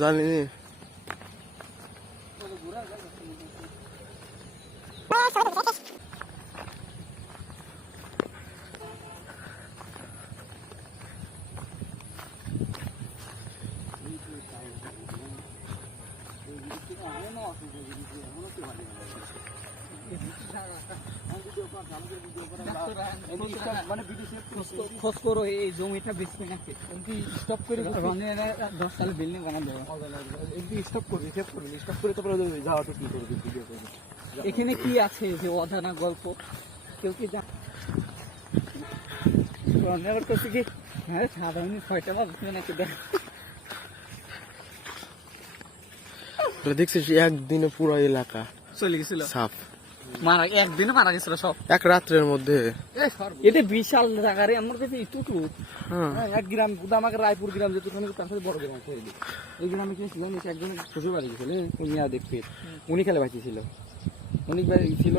জানি খোঁজ করো এই জমিটা বেশি নাকি স্টপ করে 10 সাল বিল্ডিং বানা দেবো স্টপ করবি স্টপ করে তারপরে যাওয়া তো কি করবি ভিডিও করবি এখানে কি আছে যে অজানা গল্প কেউ কি জানে রান্নাঘর করছে কি হ্যাঁ সাধারণ 6টা বাজছে নাকি দেখ দেখছিস একদিনে পুরো এলাকা চলে গেছিল সাফ মারা একদিনে মারা গেছিল সব এক রাত্রের মধ্যে এটা বিশাল জায়গারে আমার কাছে ইটুটু এক গ্রাম আমাকে রায়পুর গ্রাম যেটুখানি তার সাথে বড় গ্রাম করে দিই এই গ্রামে কি ছিল একজন শ্বশুর বাড়ি গেছিল মিয়া দেখতে উনি খেলে বাঁচি ছিল উনি ছিল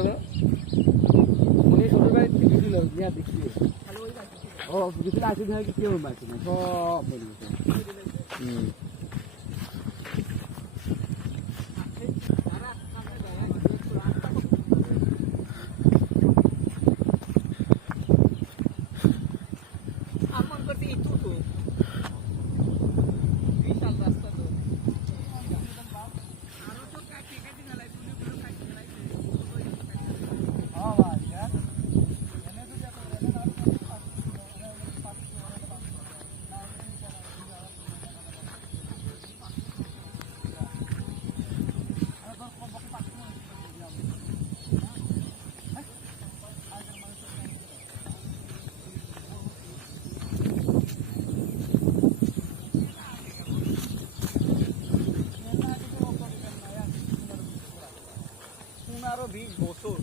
উনি শ্বশুর বাড়ি থেকে ছিল মিয়া দেখতে ও গেছিল আসি ভাই কেউ বাঁচি না সব বলে গেছে আরো 20 বছর